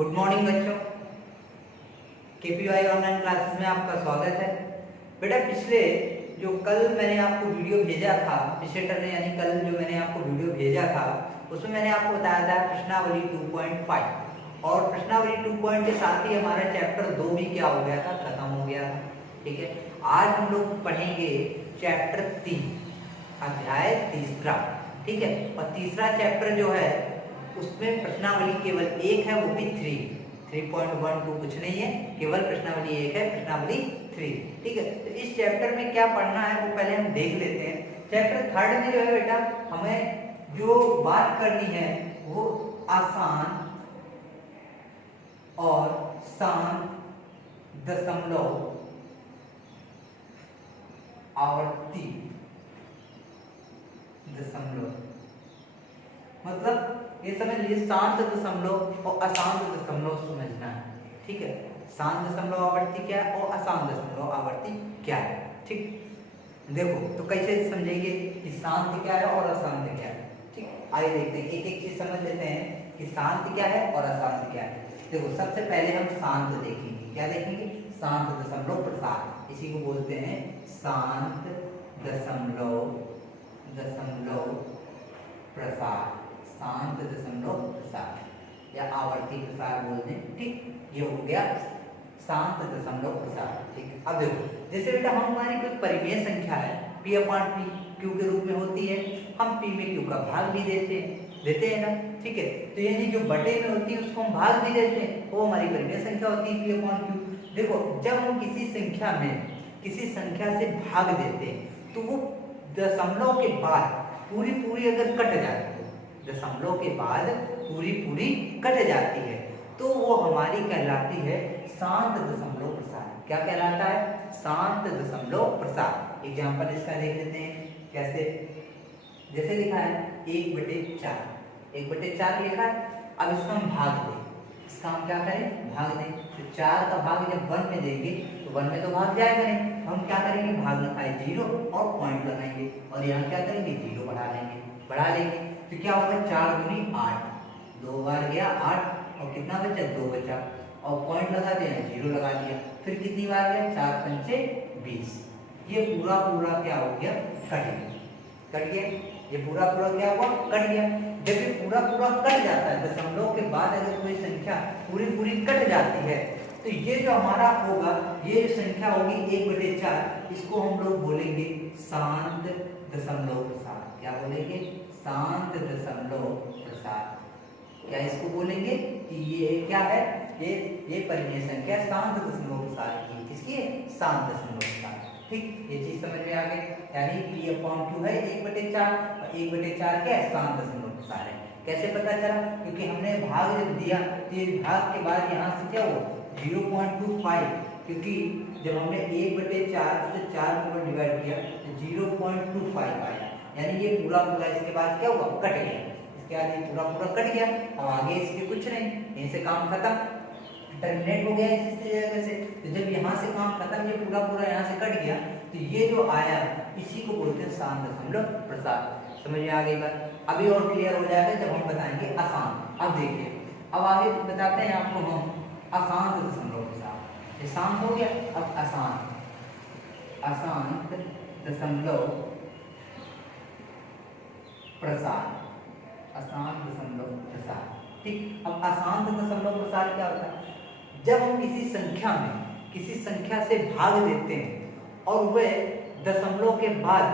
Good morning बच्चों, केपीवाई online classes में आपका स्वागत है। बेटा पिछले जो कल मैंने आपको वीडियो भेजा था, पिछले टर्म यानी कल जो मैंने आपको वीडियो भेजा था उसमें मैंने आपको बताया था प्रश्नावली 2.5 और प्रश्नावली 2 के साथ ही हमारा चैप्टर 2 भी क्या हो गया था, खत्म हो गया था। ठीक है, आज हम लोग पढ़ेंगे चैप्टर 3 अध्याय 3। ठीक है, और तीसरा चैप्टर जो है उसमें प्रश्नावली केवल एक है, वो भी 3.12 कुछ नहीं है, केवल प्रश्नावली एक है, प्रश्नावली 3। ठीक है, तो इस चैप्टर में क्या पढ़ना है वो पहले हम देख लेते हैं। चैप्टर 3 में जो है बेटा हमें जो बात करनी है वो आसान और शांत दशमलव आवर्ती दशमलव, मतलब ये समझ लीजिए शांत दशमलव और अशांत दशमलव समझना है। ठीक है, शांत दशमलव आवर्ती क्या है और अशांत दशमलव आवर्ती क्या है। ठीक, देखो तो कैसे समझेंगे कि शांत क्या है और अशांत क्या है। ठीक, आइए देखते हैं, एक एक चीज समझ लेते हैं कि शांत क्या है और अशांत क्या है। देखो सबसे पहले हम शांत देखेंगे, क्या देखेंगे, शांत दशमलव प्रसार, इसी को बोलते हैं शांत दशमलव प्रसार, शांत दशमलव प्रसार या आवर्ती प्रसार बोल दें। ठीक, ये हो गया शांत दशमलव प्रसार। ठीक, अब देखो जैसे बेटा हमारी कोई परिमेय संख्या है p/p q के रूप में होती है, हम p में q का भाग भी देते हैं ना। ठीक है, तो यानी जो बटे में होती है उसको हम भाग भी देते हैं, वो हमारी परिमेय संख्या होती है p/q। देखो जब हम किसी संख्या में किसी संख्या से भाग देते हैं तो वो दशमलव के बाद पूरी अगर कट जाती है, दशमलव के बाद पूरी कट जाती है तो वो हमारी कहलाती है शांत दशमलव प्रसार। क्या कहलाता है, शांत दशमलव प्रसार। एग्जांपल इसका देख लेते हैं कैसे, जैसे लिखा है 1/4 लिखा है। अब इसको हम भाग दें, इसका हम क्या करें, भाग दें। तो 4 का भाग जब 1 में देंगे तो 1 में तो भाग जाएगा नहीं, हम क्या करेंगे, भाग लिखा है 0 और पॉइंट लगाएंगे और यहाँ क्या करेंगे, 0 बढ़ा लेंगे। तो क्या होगा, 4 दूनी 8, 2 बार गया 8 और कितना बचा, 2 बचा और पॉइंट लगा दिया, 0 लगा दिया। फिर कितनी बार गया, 4 पंचे 20। ये पूरा क्या हो गया, कट गया। ये पूरा क्या हुआ, कट गया। जब ये पूरा कट जाता है, दशमलव के बाद अगर कोई संख्या पूरी कट जाती है तो ये जो हमारा होगा, ये जो संख्या होगी 1/4, इसको हम लोग बोलेंगे शांत दशमलव प्रसार। क्या बोलेंगे, शांत दशमलव प्रसार। क्या इसको बोलेंगे कि ये क्या है, ये परिमेय संख्या शांत दशमलव प्रसार की, किसकी है, शांत दशमलव प्रसार। ठीक, ये चीज समझ में आ गई, यानी p/q है 1/4 और 1/4 क्या है, शांत दशमलव प्रसार है। कैसे पता चला, क्योंकि हमने भाग जब दिया तो ये भाग के बाद यहाँ से क्या हुआ, 0.25, क्योंकि जब हमने 1/4 से 4 को डिवाइड किया तो 0.25 आया, यानी ये पूरा इसके बाद क्या हुआ, कट गया। इसके बाद ये पूरा कट गया, अब आगे इसके कुछ नहीं, यहीं से काम खत्म, टर्मिनेट हो गया इस जगह से। तो जब यहाँ से काम खत्म, ये पूरा यहाँ से कट गया, तो ये जो आया इसी को बोलते हैं शांत दशमलव प्रसार। समझ में आ गई बात। अभी और क्लियर हो जाएगा जब हम बताएंगे अशांत। अब देखिए, अब आगे बताते हैं आपको हम अशांत दशमलव प्रसार। ये शांत हो गया, अब अशांत दशमलव प्रसार, अशांत दशमलव प्रसार। ठीक, अब अशांत दशमलव प्रसार क्या होता है, जब हम किसी संख्या से भाग देते हैं और वह दशमलव के बाद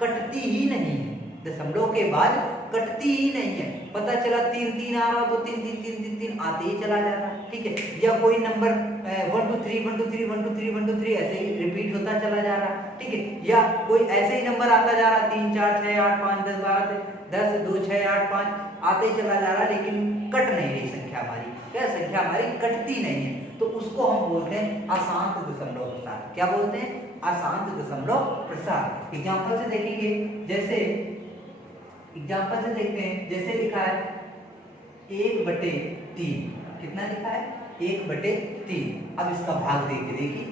कटती ही नहीं है, दशमलव के बाद कटती ही नहीं है। पता चला 3 आ रहा हो तो 3 आते ही चला जा रहा है। ठीक है, या कोई नंबर 1 2 3 1 2 3 1 2 3 1 2 3 ऐसे ही रिपीट होता चला जा रहा है। ठीक है, या कोई ऐसे ही नंबर आता जा रहा है 3 4 6 8 5 10 12 10 2 6 8 5 आते ही चला जा रहा है, लेकिन कट नहीं रही संख्या हमारी, क्या संख्या हमारी कटती नहीं है, तो उसको हम बोलते हैं अशांत दशमलव प्रसार। क्या बोलते हैं, अशांत दशमलव प्रसार। एग्जांपल से देखेंगे, जैसे एग्जांपल से देखते हैं, जैसे लिखा है 1/3, कितना लिखा है, 1/3। अब इसका भाग देखिए,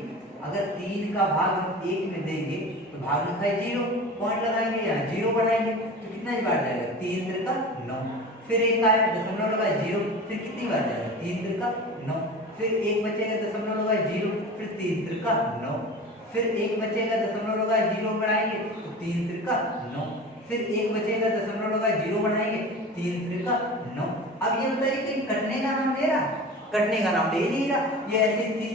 अगर 3 का भाग हम 1 में देंगे तो भाग लिखा है 0, पॉइंट लगाएंगे या 0 बढ़ाएंगे तो कितना बार जाएगा, 3 का 9। फिर एक आया दशमलव लगाए 0, फिर कितनी बार जाएगा 3 त्रिका 9, फिर एक बचेगा दशमलव लगाए 0, फिर 3 त्रिका 9, फिर एक बचेगा दशमलव लगाए 0 बढ़ाएंगे तो 3 त्रिका 9, फिर एक बचेगा दशमलव लगाए 0 बढ़ाएंगे 3 त्रिका 9। अब ये बताइए कि कटने का नाम ले रहा, कटने का नाम ले ही नहीं रहा, ये ऐसे 3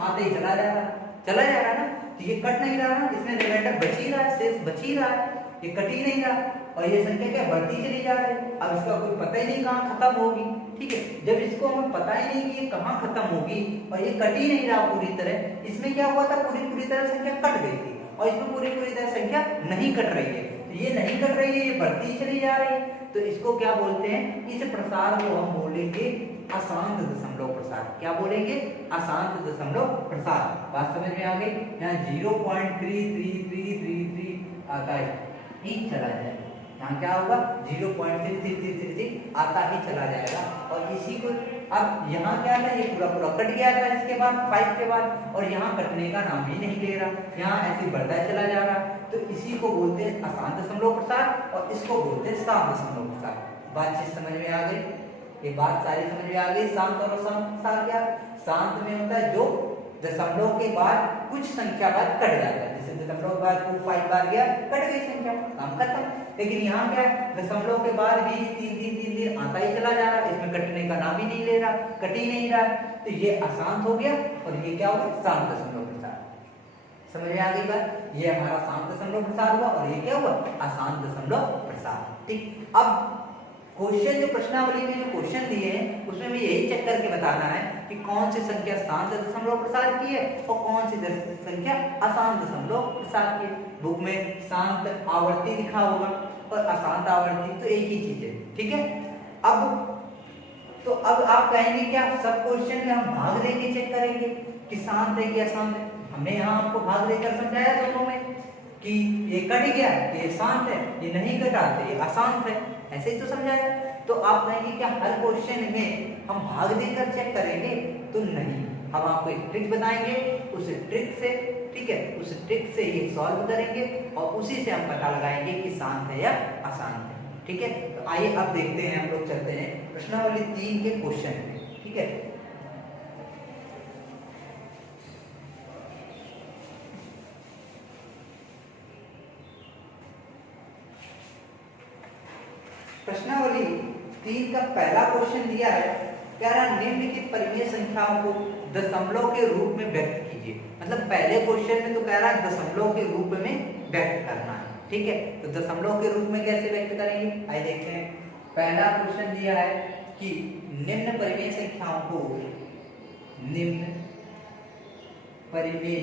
आते ही चला जा रहा ना, तो ये कट नहीं रहा ना, इसमें रिमाइंडर बच ही रहा है, शेष बच ही रहा है, ये कट ही नहीं रहा, और ये संख्या क्या बढ़ती चली जा रही है। अब इसका कोई पता ही नहीं कहाँ खत्म होगी, ठीक है। जब इसको हमें पता ही नहीं कि ये कहाँ खत्म होगी और ये कट ही नहीं रहा पूरी तरह, इसमें क्या हुआ था पूरी तरह संख्या कट गई थी, और इसमें पूरी तरह संख्या नहीं कट रही है, तो ये नहीं कट रही है, ये बढ़ती चली जा रही है, तो इसको क्या बोलते हैं, इस प्रसार को हम बोलेंगे अशांत दशमलव प्रसार। क्या बोलेंगे, अशांत दशमलव प्रसार। बात समझ में आ गई। यहाँ 0.3333 आता है ही चला जाएगा, यहाँ क्या होगा 0.3333 आता ही चला जाएगा, और इसी को अब यहाँ क्या था, ये पूरा कट गया था इसके बाद 5 के बाद, और यहाँ कटने का नाम ही नहीं ले रहा, यहाँ ऐसे बढ़ता चला जा रहा, तो इसी को बोलते हैं अशांत दशमलव प्रसार, और इसको बोलते हैं शांत दशमलव प्रसार। बातचीत समझ में आ गई, ये बात सारी समझ में आ गई। शांत और अशांत प्रसार क्या, शांत में होता है जो दशमलव के बाद कुछ संख्या बाद कट जाता है, जैसे दशमलव के बाद 5 बार गया, कट गई संख्या, काम खत्म। लेकिन यहाँ क्या है, दशमलव के बाद भी 3 आता ही चला जा रहा है, इसमें कटने का नाम ही नहीं ले रहा, कट ही नहीं रहा, तो ये अशांत हो गया, और ये क्या होगा, शांत दशमलव प्रसार। समझ में आ गई बात, ये हमारा शांत दशमलव प्रसार हुआ, और ये क्या हुआ, अशांत दशमलव प्रसार। ठीक, अब क्वेश्चन जो प्रश्नावली में जो क्वेश्चन दिए हैं उसमें भी यही चेक करके बताना है कि कौन सी संख्या शांत दशमलव प्रसार की है और कौन सी संख्या अशांत दशमलव प्रसार की है। बुक में शांत आवर्ती लिखा होगा और अशांत आवर्ती, तो एक ही चीज है, ठीक है। अब आप कहेंगे क्या, सब क्वेश्चन में हम भाग देके चेक करेंगे कि शांत है कि अशांत है। हमने यहाँ आपको भाग देकर समझाया दोनों में कि ये कट गया ये शांत है, ये नहीं कटा तो ये अशांत है, ऐसे ही तो समझाया। तो आप कहेंगे क्या हर क्वेश्चन में हम भाग देकर चेक करेंगे, तो नहीं, हम आपको एक ट्रिक बताएंगे, उस ट्रिक से, ठीक है, उस ट्रिक से ये सॉल्व करेंगे और उसी से हम पता लगाएंगे कि शांत है या अशांत है, ठीक है। तो आइए अब देखते हैं, हम लोग चलते हैं प्रश्नावली 3 के क्वेश्चन पे, ठीक है। प्रश्नावली 3 का पहला क्वेश्चन दिया है, कह रहा निम्नलिखित परिमेय संख्याओं को दशमलव के रूप में व्यक्त कीजिए। मतलब पहले क्वेश्चन में तो कह रहा है दशमलव के रूप में व्यक्त करना है, ठीक है। तो दशमलव के रूप में कैसे व्यक्त करेंगे, आइए देखते हैं। पहला क्वेश्चन दिया है कि निम्न परिमेय संख्याओं को निम्न परिमेय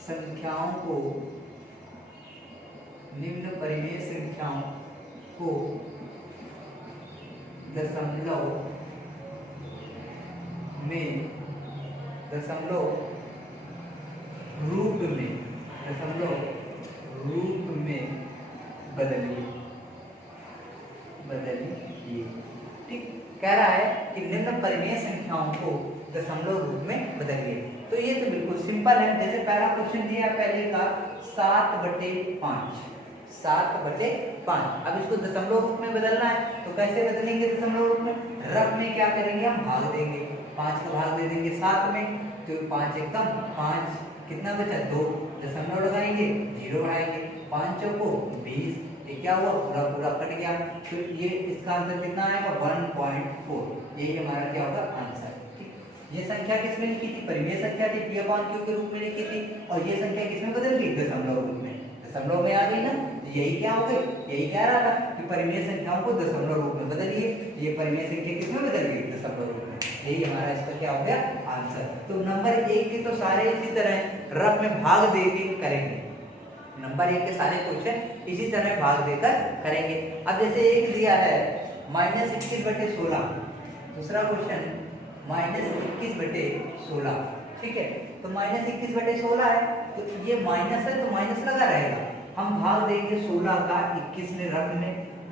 संख्याओं को दशमलव रूप में बदलिए, ठीक। कह रहा है कि निम्न परिमेय संख्याओं को दशमलव रूप में बदलिए। तो ये तो बिल्कुल सिंपल है, जैसे पहला क्वेश्चन दिया है पहले का 7/5। अब इसको दशमलव रूप में बदलना है, तो कैसे बदलेंगे दशमलव रूप में, रफ में क्या करेंगे, हम भाग देंगे, 5 का भाग दे देंगे 7 में, तो 5 एकम 5, कितना बचा 2, दशमलव लगाएंगे 0 बढ़ाएंगे, 5 चौको 20, ये क्या हुआ पूरा कट गया। तो ये इसका आंसर कितना आएगा 1.4, यही हमारा क्या होगा आंसर, ठीक। ये संख्या किसमें लिखी थी, परिमेय संख्या थी, p/q के रूप में लिखी थी, और ये संख्या किसमें बदल गई, दशमलव रूप में, दशमलव में आ गई ना। यही क्या हो गई, यही कह रहा था कि परिमेय संख्याओं को दशमलव रूप में बदलिए, ये परिमेय संख्या किसमें बदल गई, दशमलव रूप में, यही हमारा इसका क्या हो गया आंसर। तो नंबर 1 के तो सारे इसी तरह रफ में भाग देके करेंगे, नंबर 1 के सारे क्वेश्चन इसी तरह भाग देकर करेंगे। अब जैसे एक दिया है -21/16, दूसरा क्वेश्चन -21/16, ठीक है। तो -21/16 है, तो ये माइनस है तो माइनस लगा रहेगा, हम भाग देंगे 16 का 21 में,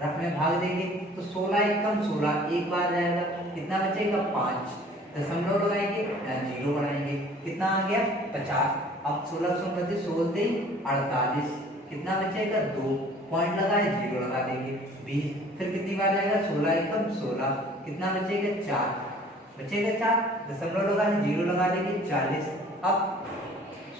रफ में भाग देंगे, तो 16 एकम 16, एक बार जाएगा, कितना बचेगा 5, दशमलव लगाएंगे 0 बढ़ाएंगे, कितना आ गया 50। अब 16 16 48, कितना बचेगा 2, पॉइंट लगाए 0 लगा देंगे 20, फिर कितनी बार जाएगा 16 एकम 16, कितना बचेगा 4, बचेगा 4, दशमलव लगा 0 लगा देंगे 40। अब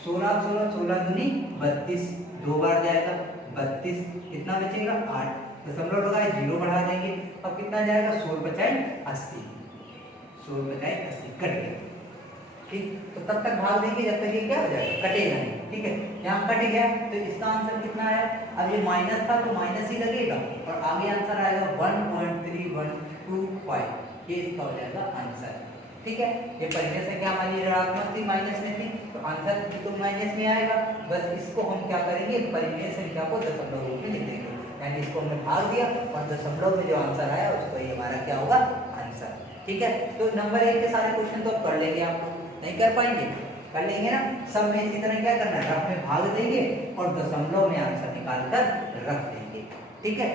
16 16 16 दूनी 32, 2 बार जाएगा 32, कितना बचेगा 8, दशमलव लगाए 0 बढ़ा देंगे, अब कितना जाएगा 16 बचाए 80, 16 बचाए 80 कट गया। ठीक, तो तब तक भाग देंगे जब तक ये क्या हो जाएगा कटेगा नहीं। ठीक है, यहाँ कट गया तो इसका आंसर कितना है, अब ये माइनस था तो माइनस ही लगेगा और आगे आंसर आएगा 1.3125, ये इसका हो जाएगा आंसर। ठीक है, ये परिमेय संख्या हमारी ऋणात्मक थी, माइनस में थी, तो आंसर तो माइनस में आएगा। बस इसको हम क्या करेंगे, परिमेय संख्या को दशमलव रूप में लिख देंगे, यानी इसको हमने भाग दिया और दशमलव में जो आंसर आया उसको ये हमारा क्या होगा आंसर। ठीक है, तो नंबर 1 के सारे क्वेश्चन तो अब कर लेंगे, आप नहीं कर पाएंगे, कर लेंगे ना। सब में इसी तरह क्या करना है, रफ में भाग देंगे और दशमलव में आंसर निकाल कर रख देंगे। ठीक है,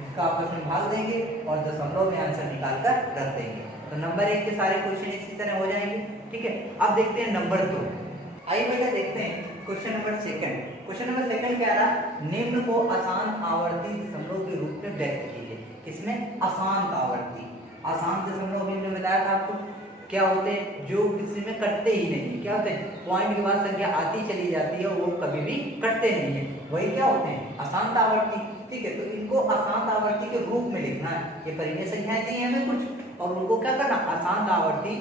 इसका आपस में भाग देंगे और दशमलव में आंसर निकाल कर रख देंगे, तो नंबर 1 के सारे क्वेश्चन इसी तरह हो जाएंगे। ठीक है, अब देखते हैं नंबर 2। आइए बेटा देखते हैं क्वेश्चन नंबर 2। क्वेश्चन नंबर 2 क्या रहा, निम्न को आसान आवर्ती दशमलव के रूप में व्यक्त कीजिए। किसमें, आसान आवर्ती, आसान दशमलव अभी हमने बताया था आपको क्या होते हैं, जो किसी में कटते ही नहीं, क्या होते हैं, पॉइंट के बाद संख्या आती चली जाती है, वो कभी भी कटते नहीं है, वही क्या होते हैं अशांत आवर्ती। ठीक है, तो इनको अशांत आवर्ती के रूप में लिखना है, ये परिमेय संख्याएं दी हैं हमें कुछ और उनको क्या करना, अशांत आवर्ती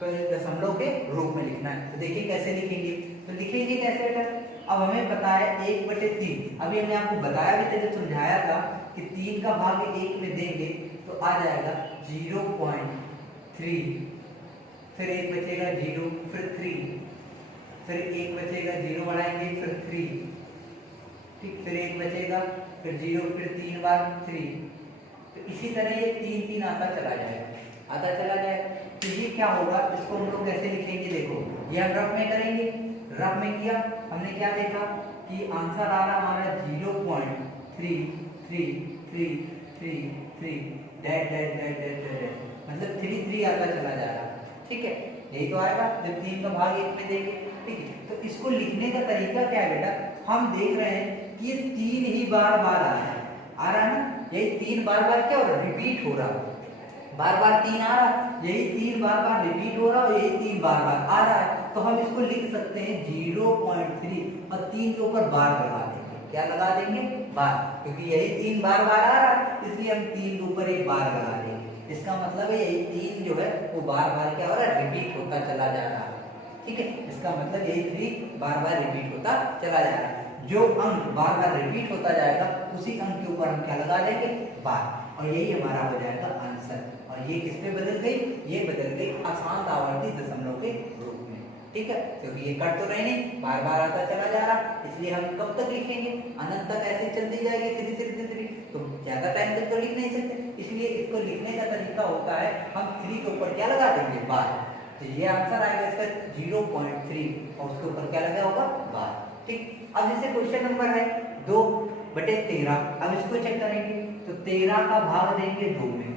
दशमलव के रूप में लिखना है। तो देखिए कैसे लिखेंगे, तो लिखेंगे कैसे बेटा, अब हमें पता है 1/3, अभी हमने आपको बताया भी था, जब समझाया था कि 3 का भाग 1 में देंगे तो आ जाएगा 0.3, फिर 1 बचेगा 0, फिर 3, फिर 1 बचेगा 0 बढ़ाएंगे फिर 3, ठीक, फिर 1 बचेगा फिर 0, फिर 3 बार 3, तो इसी तरह ये 3 3 आता चला जाएगा, आता चला जाएगा। तो ये क्या होगा, इसको हम लोग कैसे लिखेंगे, देखो ये हम रफ में करेंगे, रफ में किया हमने क्या देखा कि आंसर आ रहा हमारा 0.333333 that that that that that, मतलब 3 3 आता चला जा रहा है। ठीक है, यही तो आएगा जब 3 का भाग 1 में देंगे। ठीक है, तो इसको लिखने का तरीका क्या है बेटा, हम देख रहे हैं कि ये 3 ही बार बार आ रहा है ना, यही 3 बार बार क्या हो रहा है, रिपीट हो रहा है, बार बार 3 आ रहा है, यही 3 बार बार रिपीट हो रहा है और यही 3 बार बार आ रहा है, तो हम इसको लिख सकते हैं 0.3 और 3 के ऊपर बार लगा देंगे, क्या लगा देंगे, बार, क्योंकि यही 3 बार बार आ रहा है इसलिए हम 3 के ऊपर एक बार लगा देंगे। इसका मतलब है यही 3 जो है वो बार बार क्या हो रहा है, रिपीट होता चला जा रहा है। ठीक है, इसका मतलब यही 3 बार बार रिपीट होता चला जा रहा है, जो अंक बार बार रिपीट होता जाएगा उसी अंक के ऊपर हम क्या लगा देंगे, बार, और यही हमारा हो जाएगा आंसर। और ये किस पे बदल गई, ये बदल गई अशांत आवर्ती दशमलव के रूप में। ठीक है, क्योंकि ये कट तो रहे नहीं, बार बार आता चला जा रहा, इसलिए हम कब तक लिखेंगे, अनंत तक ऐसे चलती जाएगी 3 3 3, तो ज्यादा टाइम तक तो लिख नहीं सकते, इसलिए इसको लिखने का तरीका होता है हम 3 के ऊपर क्या लगा देंगे, बार, तो ये आंसर आएगा इसका 0.3 और उसके ऊपर क्या लगा होगा, बार। ठीक, अब जैसे क्वेश्चन नंबर है 2/13, अब इसको चेक करेंगे, तो 13 का भाग देंगे 2 में,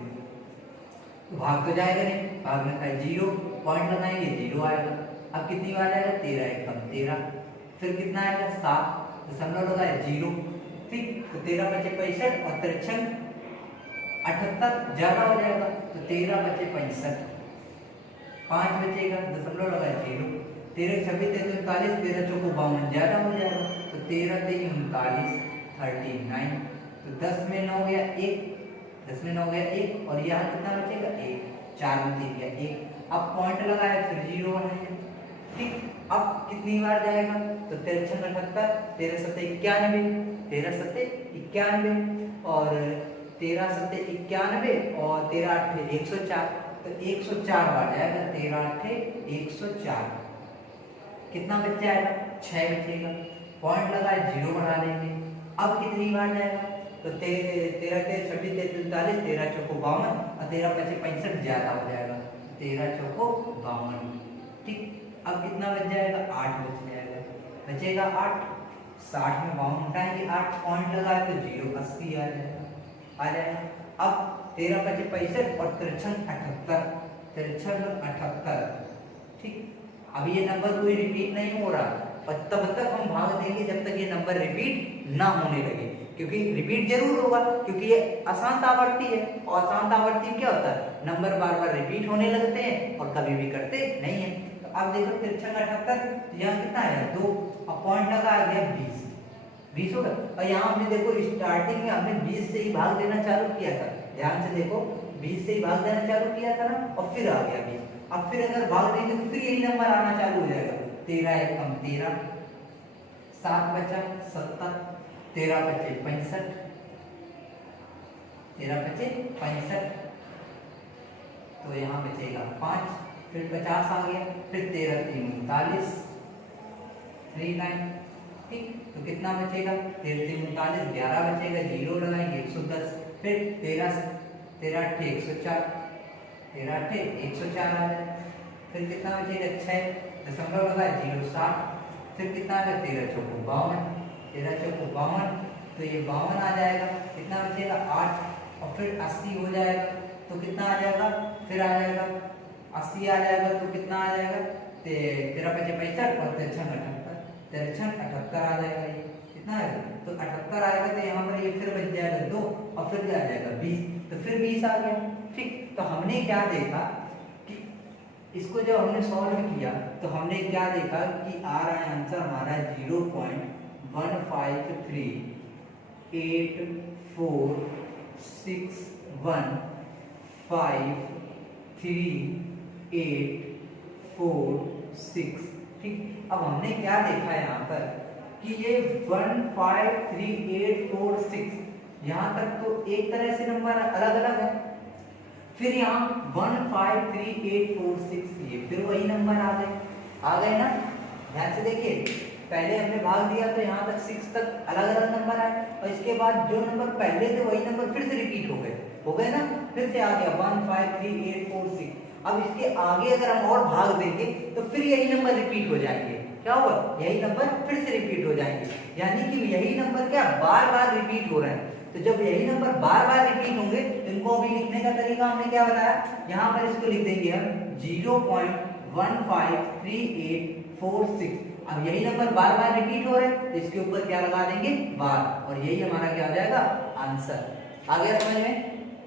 तो भाग तो जाएगा नहीं, भाग में है 0, पॉइंट लगाएंगे 0 आएगा, अब कितनी बार आएगा, 13 एकम 13, फिर कितना आएगा 7, दशमलव लगाए 0, ठीक, तो 13 बचे 65 और 63 78 ज्यादा हो जाएगा, तो 13 बचे 65, 5 बचेगा, दशमलव लगाए 0, 13 26 39 13 चौको 52 ज्यादा हो जाएगा, तो 13 3 39 39, तो 10 में 9 गया 1, 10 में 9 गया 1 और यहाँ कितना बचेगा 1, 4 में 3 गया 1, अब पॉइंट लगाया फिर 0 बनाएंगे। ठीक, अब कितनी बार जाएगा, तो 13 78, 13 7 91, 13 7 91 और 13 7 91 और 13 8 104, तो 104 बार जाएगा, 13 8 104, कितना बच जाएगा 6 बचेगा, पॉइंट लगाए 0 बढ़ा देंगे, अब कितनी बार जाएगा, तो 13 26 43 13 चौको 52 और 13 बचे 65 ज्यादा हो जाएगा, 13 चौको 52। ठीक, अब कितना बच जाएगा, 8 बच जाएगा, बचेगा 8, 60 में 52 उठाएंगे 8, पॉइंट लगाए तो 0 80 आ जाएगा। अब 13 बचे 65 और 63 78, ठीक, अब ये नंबर कोई रिपीट नहीं हो रहा और तब तक हम भाग देंगे जब तक ये नंबर रिपीट ना होने लगे, क्योंकि रिपीट जरूर होगा, क्योंकि ये अशांत आवर्ती है, और अशांत आवर्ती में क्या होता है, नंबर बार बार रिपीट होने लगते हैं और कभी भी करते नहीं है। तो अब देखो 73 तो यहाँ कितना है 2, अब पॉइंट लगा आ गया 20 होगा। और यहाँ हमने देखो स्टार्टिंग में हमने 20 से ही भाग देना चालू किया था, ध्यान से देखो 20 से ही भाग देना चालू किया था ना, और फिर आ गया 20। अब फिर अगर भाग देंगे तो फिर यही नंबर आना चालू हो जाएगा, 13 एकम 13, 7 बचा 70, 13 बचे 65, 13 बचे 65, तो यहाँ बचेगा 5, फिर 50 आ गया, फिर 13 3 39, 39, ठीक। तो कितना बचेगा 13 3 39, 11 बचेगा, 0 लगाएंगे 110, फिर 13 13 8 104, 13 8 104 आ जाएगा, फिर कितना बचेगा 6 दशमलव लगा 0 7, फिर कितना आ जाएगा 13 चौको 52, 13 चौको 52, तो ये 52 आ जाएगा, कितना बचेगा 8, और फिर 80 हो जाएगा, तो कितना आ जाएगा, फिर आ जाएगा 80 आ जाएगा, तो कितना आ जाएगा 13 5 65 और 13 78, 13 78 आ जाएगा, ये कितना है तो 78 आएगा, तो यहाँ पर ये फिर बच जाएगा 2, और फिर क्या आ जाएगा 20, तो फिर 20 आ गया, ठीक। तो हमने क्या देखा कि इसको जब हमने सॉल्व किया तो हमने क्या देखा कि आ रहा है आंसर हमारा 0.153846153846, ठीक। अब हमने क्या देखा यहाँ पर कि ये 153846 यहाँ तक तो एक तरह से नंबर अलग अलग है, फिर यहाँ 153846 ये फिर वही नंबर आ गए ना, ध्यान से देखिए, पहले हमने भाग दिया तो यहाँ तक 6 तक अलग अलग नंबर आए, और इसके बाद जो नंबर पहले थे वही नंबर फिर से रिपीट हो गए ना, फिर से आ गया 153846। अब इसके आगे अगर हम और भाग देंगे तो फिर यही नंबर रिपीट हो जाएंगे, क्या होगा यही नंबर फिर से रिपीट हो जाएंगे, यानी कि यही नंबर क्या बार बार रिपीट हो रहे हैं। तो जब यही नंबर बार बार रिपीट होंगे तो इनको अभी लिखने का तरीका हमने क्या बताया, यहाँ पर इसको लिख देंगे हम 0.153846। अब यही नंबर बार बार रिपीट हो रहे हैं तो इसके ऊपर क्या लगा देंगे बार, और यही हमारा क्या हो जाएगा आंसर। आ गया समझ में,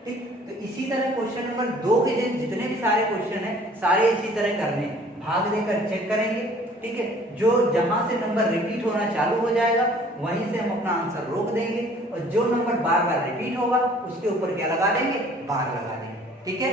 ठीक। तो इसी तरह क्वेश्चन नंबर 2 के जितने भी सारे क्वेश्चन हैं सारे इसी तरह करने, भाग देकर चेक करेंगे, ठीक है। जो जहां से नंबर रिपीट होना चालू हो जाएगा वहीं से हम अपना आंसर रोक देंगे, और जो नंबर बार बार रिपीट होगा उसके ऊपर क्या लगा देंगे बार लगा देंगे, ठीक है,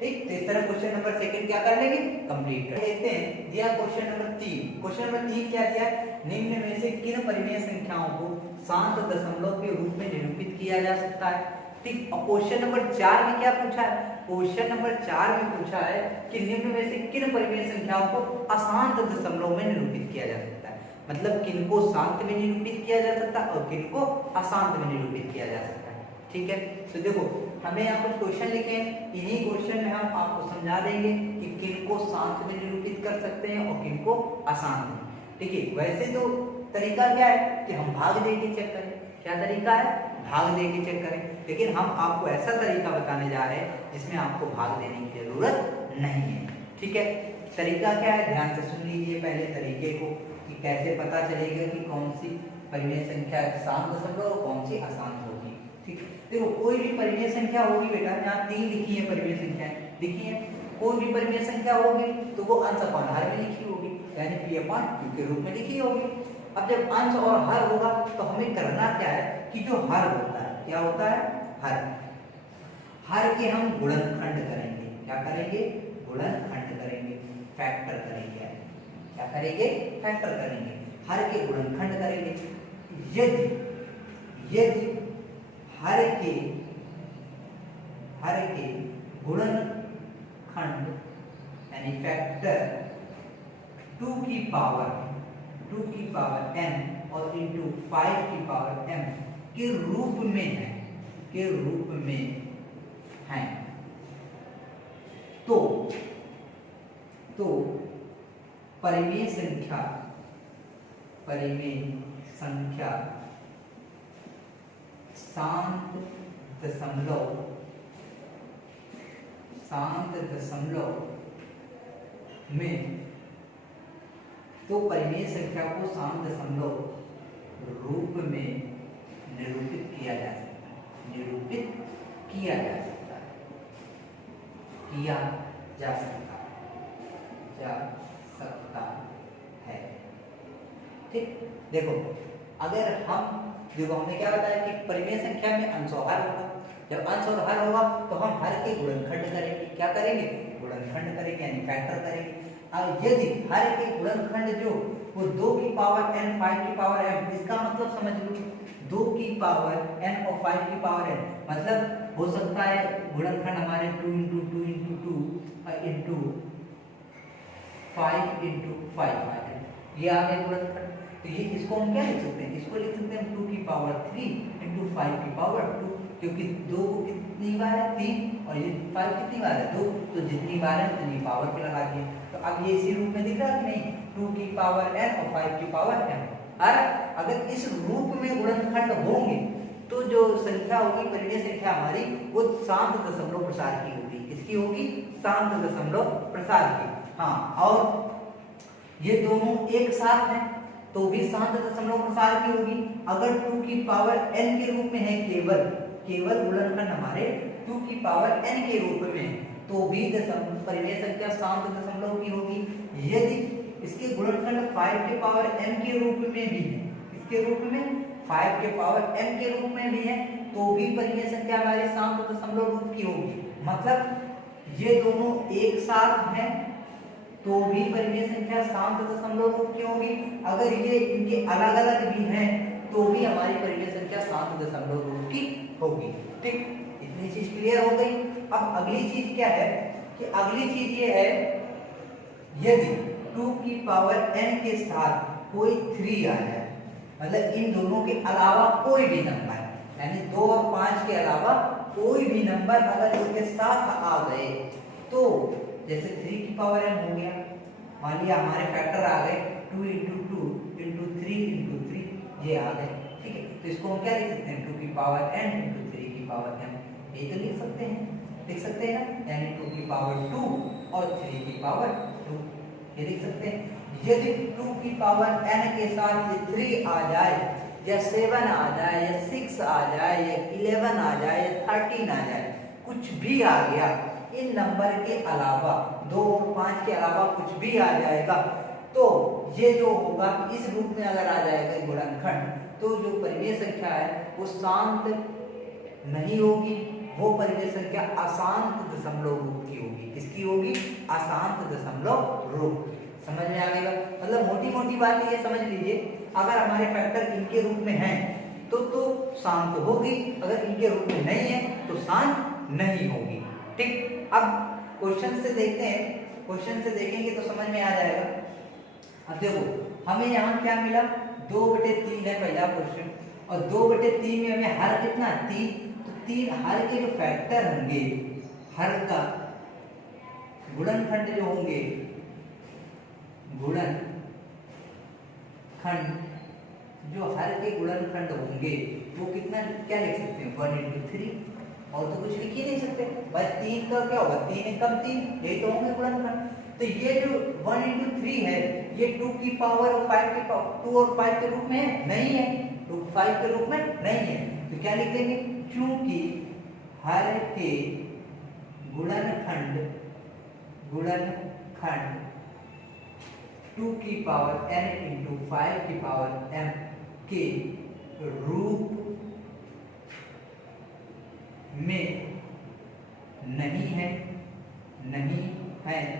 ठीक। तो इस तरह क्वेश्चन नंबर 2 क्या कर लेंगे कंप्लीट कर लेते हैं। दिया क्वेश्चन नंबर 3, क्वेश्चन नंबर 3 क्या दिया, निम्न में से किन परिमेय संख्याओं को शांत दशमलव के रूप में निरूपित किया जा सकता है, ठीक। और क्वेश्चन नंबर 4 में क्या पूछा है, क्वेश्चन नंबर 4 में पूछा है कि निम्न में से किन परिमेय संख्याओं को अशांत दशमलव में निरूपित किया जा सकता है, मतलब किनको शांत में निरूपित किया जा सकता है और किनको अशांत में निरूपित किया जा सकता है, ठीक है। तो देखो हमने यहाँ कुछ क्वेश्चन लिखे हैं, इन्हीं क्वेश्चन में हम आपको समझा देंगे कि किनको शांत में निरूपित कर सकते हैं और किनको अशांत में, ठीक है। वैसे तो तरीका क्या है कि हम भाग दे के चेक करें, क्या तरीका है भाग दे के चेक करें, लेकिन हम आपको ऐसा तरीका बताने जा रहे हैं जिसमें आपको भाग देने की जरूरत नहीं है, ठीक है। तरीका क्या है ध्यान से सुन लीजिए पहले तरीके को, कि कैसे पता चलेगा कि कौन सी परिमेय संख्या शांत दशमलव और कौन सी अशांत होगी, ठीक। देखो कोई भी परिमेय संख्या होगी बेटा, यहाँ 3 लिखी है परिमेय संख्याएं लिखी है, कोई भी परिमेय संख्या होगी तो वो अंश अपान हर में लिखी होगी, यानी p अपान q के रूप में लिखी होगी। अब जब अंश और हर होगा तो हमें करना क्या है कि जो हर होता है, क्या होता है हर के हम गुणनखंड करेंगे, क्या करेंगे गुणनखंड करेंगे, फैक्टर करेंगे, क्या करेंगे फैक्टर करेंगे, हर के गुणनखंड करेंगे। यदि हर के गुणनखंड यानी फैक्टर 2 की पावर n और इंटू 5 की पावर m के रूप में है, तो परिमेय संख्या शांत दशमलव में, तो परिमेय संख्या को शांत दशमलव रूप में निरूपित किया जा सकता है, निरूपित किया जा सकता है, किया जा सकता है। ठीक, देखो अगर हम देखो हमने क्या बताया कि परिमेय संख्या में अंश और हर होगा। जब अंश और हर होगा तो हम हर के गुणनखंड करेंगे। क्या करेंगे? गुणनखंड करेंगे, यानी फैक्टर करेंगे। अब यदि हर के गुणनखंड जो वो 2 की पावर n 5 की पावर m, इसका मतलब समझ लो 2 की पावर n और 5 की पावर n, मतलब हो सकता है गुणनखंड हमारे 2 × 2 × 2 × 5 × 5 आ जाए, ये आ गए गुणनखंड। तो ये इसको हम क्या लिख सकते हैं? इसको लिख सकते हैं 2 की पावर 3 × 5 की पावर 2, क्योंकि 2 को कितनी बार है? 3, और ये 5 कितनी बार है? 2, तो जितनी बार है उतनी पावर पे लगा दिए। तो अब ये इसी रूप में दिख रहा है कि नहीं? 2 की पावर n और 5 की पावर m। और अगर इस रूप में गुणनखंड होंगे तो जो संख्या होगी, परिमेय संख्या हमारी, वो शांत दशमलव प्रसार की होगी। किसकी होगी? शांत दशमलव प्रसार की। हाँ, और ये दोनों एक साथ हैं तो भी शांत दशमलव प्रसार की होगी। अगर 2 की पावर n के रूप में है, केवल गुणनखंड हमारे 2 की पावर n के रूप में, तो भी परिमेय संख्या शांत दशमलव की होगी। यदि इसके गुणनखंड 5 के पावर m के रूप में भी है, इसके रूप में 5 के पावर m के रूप में भी है, तो भी परिमेय संख्या हमारी शांत दशमलव रूप की होगी। मतलब ये दोनों एक साथ हैं तो भी परिमेय संख्या शांत दशमलव रूप की होगी। अगर ये इनके अलग अलग भी हैं तो भी हमारी परिमेय संख्या शांत दशमलव रूप की होगी। ठीक, इतनी चीज क्लियर हो गई। अब अगली चीज क्या है कि अगली चीज ये है, यदि 2 की पावर n के साथ कोई 3 आ जाए, मतलब इन दोनों के अलावा कोई भी नंबर, यानी 2 और 5 के अलावा कोई भी नंबर अगर इसके साथ आ गए, तो जैसे 3 की पावर m हो गया, मान लिया हमारे फैक्टर आ गए 2 × 2 × 3 × 3, ये आ गए। ठीक है, तो इसको हम क्या लिख सकते हैं? 2 की पावर n × 3 की पावर m, ये तो लिख सकते हैं ना, यानी 2 की पावर 2 और 3 की पावर 2, ये लिख सकते हैं। यदि 2 की पावर n के साथ ये 3 आ जाए, या 7 आ जाए, या 6 आ जाए, या 11 आ जाए, या 13 आ जाए, कुछ भी आ गया, इन नंबर के अलावा 2 और 5 के अलावा कुछ भी आ जाएगा, तो ये जो होगा इस रूप में अगर आ जाएगा गुणनखंड, तो जो परिमेय संख्या है वो शांत नहीं होगी, वो परिमेय संख्या अशांत दशमलव रूप की होगी। किसकी होगी? अशांत दशमलव रूप। समझ में आ गया? मतलब मोटी मोटी बात ये समझ लीजिए, अगर हमारे फैक्टर इनके रूप में हैं तो शांत होगी, अगर इनके रूप में नहीं है तो शांत नहीं होगी। ठीक, अब क्वेश्चन से देखते हैं, क्वेश्चन से देखेंगे तो समझ में आ जाएगा। अब देखो हमें यहाँ क्या मिला? 2/3 है पहला क्वेश्चन, और 2/3 में हमें हर कितना? 3, तो 3 हर के जो फैक्टर होंगे, हर का गुणनखंड जो होंगे, गुणनखंड जो हर के गुणनखंड होंगे वो कितना, क्या लिख सकते हैं? 1 × 3, और तो कुछ लिख ही नहीं सकते भाई। 3 का क्या होगा? 3 × 3, यही तो होंगे गुणनखंड। तो ये जो 1 × 3 है, ये 2 की पावर और 5 की पावर, 2 और 5 के रूप में है? नहीं है, 2 5 के रूप में नहीं है, तो क्या लिख देंगे? क्योंकि हर के गुणनखंड 2 की पावर n × 5 की पावर m के रूप में नहीं है,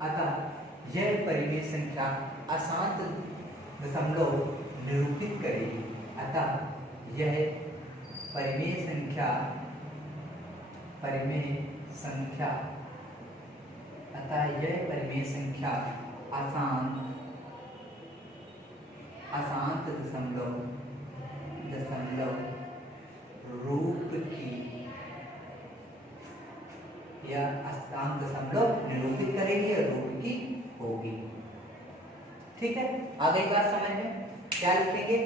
अतः यह परिमेय संख्या अशांत दशमलव निरूपित करेगी। अतः यह परिमेय संख्या अशांत दशमलव रूप की, या अशांत दशमलव निरूपित करेगी और रूप की होगी। ठीक है, आगे बात समझ में क्या लिखेंगे?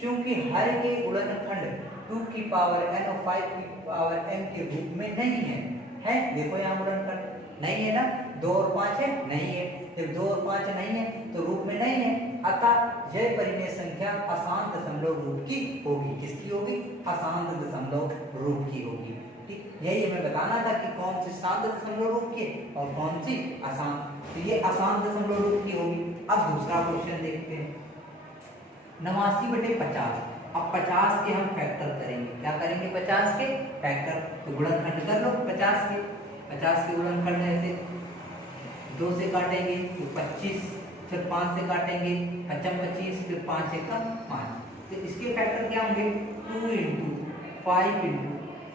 क्योंकि हर के गुणनखंड 2 की पावर n और 5 की पावर m के रूप में नहीं है। देखो यहाँ गुणनखंड नहीं है ना, 2 और 5 है, नहीं है। जब 2 और 5 नहीं है तो रूप में नहीं है, अतः यह परिमेय संख्या अशांत दशमलव रूप की होगी। किसकी होगी? अशांत दशमलव रूप की होगी। ठीक, यही हमें बताना था कि कौन सी शांत दशमलव रूप की और कौन सी अशांत। तो ये अशांत दशमलव रूप की होगी। अब दूसरा क्वेश्चन देखते हैं, 89/50। अब 50 के हम फैक्टर करेंगे। क्या करेंगे? 50 के फैक्टर। तो गुणनखंड कर लो 50 के। 50 के गुणनखंड ऐसे 2 से काटेंगे तो 25, फिर 5 से काटेंगे 25, फिर 5 एकम 5। तो इसके फैक्टर क्या होंगे? 2 × 5 ×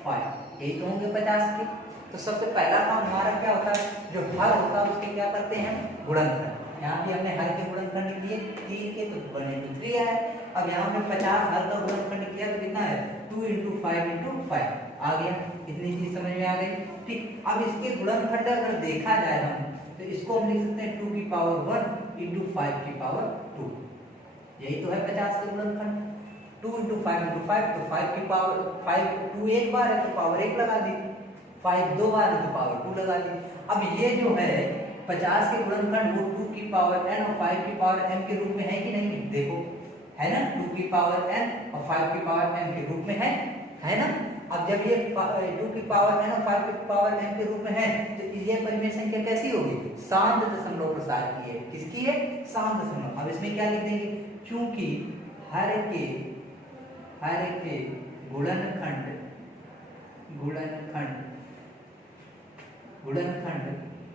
5, यही तो होंगे 50 के। तो सबसे पहला काम हमारा क्या होता है? जो हर होता है उसके क्या करते हैं? गुणनखंड। यहाँ पे हमने हर के गुणनखंड किए 3 के, तो 1 × 3 आया। अब यहाँ पे 50 हर का गुणनखंड किया तो कितना है? 2 × 5 × 5 आ गया। इतनी चीज समझ में आ गई। ठीक, अब इसके गुणनखंड अगर देखा जाए हम तो इसको हम लिख सकते हैं 2 की पावर 1 × 5 की पावर 2। यही तो है 50 का गुणनखंड। 2 × 5 × 5, तो 5 की पावर 5, 2 एक बार है तो पावर 1 लगा दी, 5 दो बार है तो पावर 2 लगा दी। अब ये जो है 50 के गुणनखंड वो 2 की पावर n और 5 की पावर m के रूप में है कि नहीं? देखो, है ना, 2 की पावर n और 5 की पावर m के रूप में है ना। अब जब ये 2 की पावर n और 5 की पावर m के रूप में है तो ये परिमेय संख्या कैसी होगी? शांत दशमलव प्रसार की है। किसकी है? शांत दशमलव। अब इसमें क्या लिख देंगे? चूंकि हर के गुणनखंड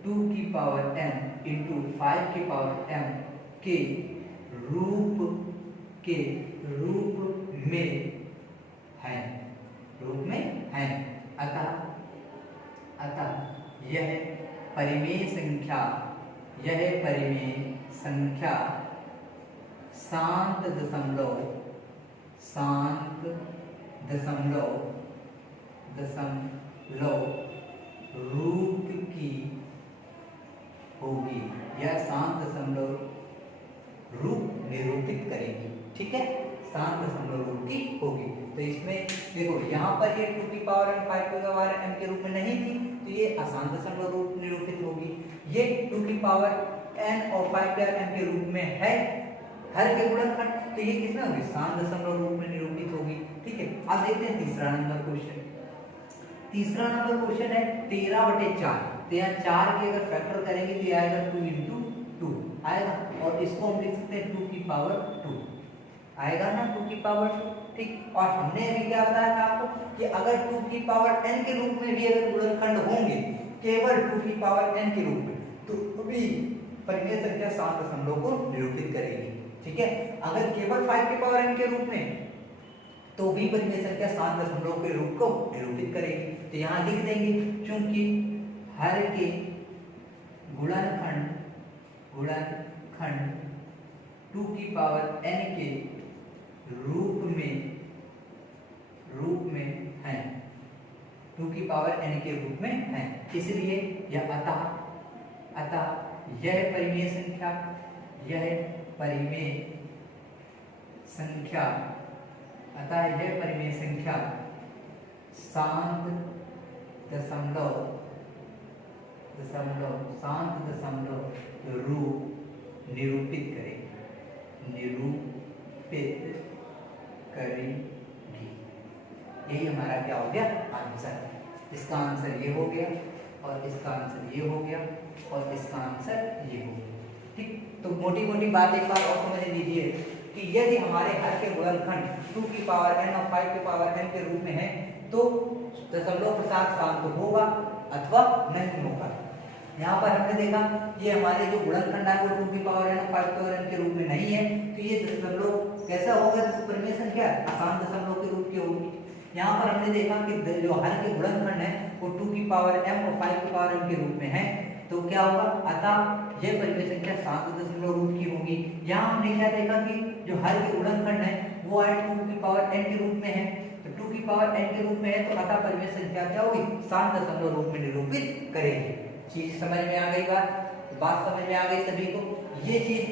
2 की पावर m × 5 की पावर m के रूप में है। अतः यह परिमेय संख्या शांत दशमलव रूप की होगी या शांत दशमलव रूप निरूपित करेगी। ठीक है, शांत दशमलव रूप की होगी। तो इसमें देखो यहाँ पर ये 2 की पावर n 5 की पावर m के रूप में नहीं थी तो ये अशांत दशमलव रूप निरूपित होगी। ये 2 की पावर n और 5 की पावर m के रूप में है हर के गुणनखंड, तो ये किसमें होगी? शांत दशमलव रूप में निरूपित होगी। ठीक है, अब देखते हैं तीसरा नंबर क्वेश्चन। तीसरा नंबर क्वेश्चन है 13/4। तो यहाँ 4 के अगर फैक्टर करेंगे तो ये आएगा 2 × 2 आएगा, और इसको हम लिख सकते हैं 2 की पावर 2 आएगा ना, 2 की पावर 2। ठीक, और हमने अभी क्या बताया था आपको कि अगर 2 की पावर n के रूप में भी अगर गुणनखंड होंगे, केवल 2 की पावर n के रूप में, तो भी परिमेय संख्या शांत दशमलव को निरूपित करेगी। ठीक है, अगर केवल 5 की पावर n के रूप में तो भी परिमेय संख्या शांत दशमलव के रूप को निरूपित करेगी। तो यहाँ लिख देंगे चूंकि हर के गुणनखंड 2 की पावर n के रूप में है, 2 की पावर n के रूप में है, इसलिए यह अतः यह परिमेय संख्या शांत दशमलव रूप निरूपित करेगी। यही हमारा क्या हो गया? आंसर। इसका आंसर ये हो गया और इसका आंसर ये हो गया और इसका आंसर ये हो गया। ठीक, तो मोटी मोटी बात एक बार और समझ लीजिए कि यदि हमारे हर के गुणनखंड 2 की पावर n और 5 की पावर n के रूप में है तो दशमलव प्रसार शांत होगा अथवा नहीं होगा। यहाँ पर हमने देखा ये हमारे जो गुणनखंड है वो 2 की पावर n और 5 की पावर n के रूप में नहीं है, तो ये दशमलव कैसा होगा? परिमेय संख्या अशांत दशमलव के रूप की होगी। यहाँ पर हमने देखा कि जो हर के गुणनखंड है वो 2 की पावर m और 5 की पावर m के रूप में है, तो क्या होगा? अतः यह परिमेय संख्या शांत दशमलव रूप की होगी। यहाँ हमने क्या देखा कि जो हर के गुणनखंड है वो है 2 की पावर n के रूप में है, तो 2 की पावर n के रूप में है तो अतः परिमेय संख्या क्या होगी? शांत दशमलव रूप में निरूपित करेगी। चीज समझ में आ गई? बात समझ में आ गई सभी को? ये चीज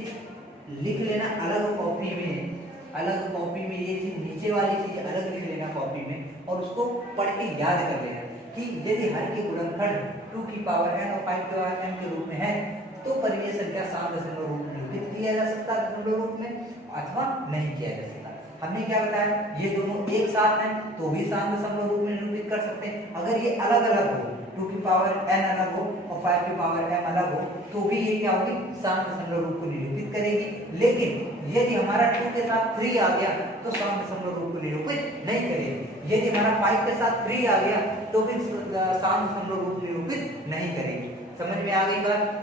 लिख लेना अलग कॉपी में, ये चीज नीचे वाली चीज अलग लिख लेना कॉपी में और उसको पढ़ के याद कर लेना कि यदि हर के गुणनखंड 2 की पावर n और 5 की पावर m के रूप में है तो परिमेय संख्या शांत दशमलव रूप में निरूपित किया जा सकता है दशमलव रूप में, अथवा नहीं किया जा सकता। हमने क्या बताया, ये दोनों एक साथ हैं तो भी शांत दशमलव रूप में निरूपित कर सकते हैं। अगर ये अलग अलग हो, 2 की पावर n अलग हो और 5 की पावर m अलग हो, तो भी ये क्या होगी, शांत दशमलव रूप को निरूपित करेगी। लेकिन यदि हमारा 2 के साथ 3 आ गया तो शांत दशमलव रूप को निरूपित नहीं करेगी। यदि हमारा 5 के साथ 3 आ गया तो भी शांत दशमलव रूप निरूपित नहीं करेगी। समझ में आ गई बात?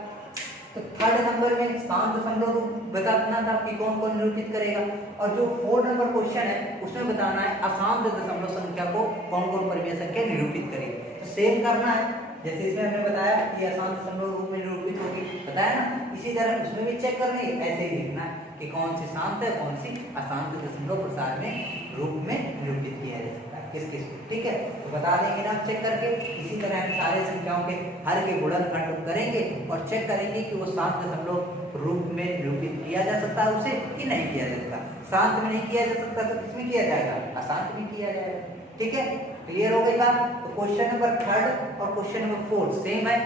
तो थर्ड नंबर में शांत दशमलव रूप बताना था कि कौन कौन निरूपित करेगा, और जो 4 नंबर क्वेश्चन है उसमें बताना है अशांत दशमलव संख्या को कौन कौन परिमेय संख्या निरूपित करेगी। तो सेम करना है, जैसे इसमें हमने बताया कि अशांत दशमलव रूप में निरूपित होगी, बताया ना, इसी तरह उसमें भी चेक करना है, ऐसे ही लिखना है कि कौन सी शांत है कौन सी अशांत दशमलव प्रसार में रूप में निरूपित किया जा सकता है, किस किस को, ठीक है। तो बता देंगे ना चेक करके। इसी तरह हम सारे संख्याओं के हर के गुणनखंड करेंगे और चेक करेंगे कि वो शांत दशमलव रूप में निरूपित किया जा सकता है उसे कि नहीं किया जा सकता। शांत में नहीं किया जा सकता तो किसमें किया जाएगा, अशांत में किया जाएगा, ठीक है। क्लियर हो गई बात? तो क्वेश्चन नंबर 3 और क्वेश्चन नंबर 4 सेम है,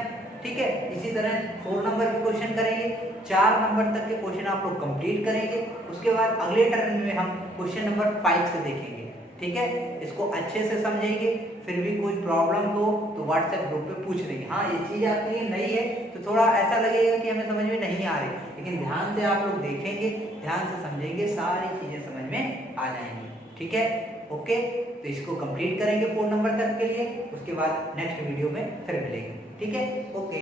ठीक है। इसी तरह 4 नंबर के क्वेश्चन करेंगे, 4 नंबर तक के क्वेश्चन आप लोग कंप्लीट करेंगे। उसके बाद अगले टर्न में हम क्वेश्चन नंबर 5 से देखेंगे, ठीक है। इसको अच्छे से समझेंगे, फिर भी कोई प्रॉब्लम हो तो व्हाट्सएप ग्रुप पे पूछ लेंगे। हाँ, ये चीज आपके लिए नई है तो थोड़ा ऐसा लगेगा कि हमें समझ में नहीं आ रही, लेकिन ध्यान से आप लोग देखेंगे, ध्यान से समझेंगे, सारी चीजें समझ में आ जाएंगी, ठीक है। ओके, तो इसको कंप्लीट करेंगे 4 नंबर तक के लिए, उसके बाद नेक्स्ट वीडियो में फिर मिलेंगे, ठीक है। ओके।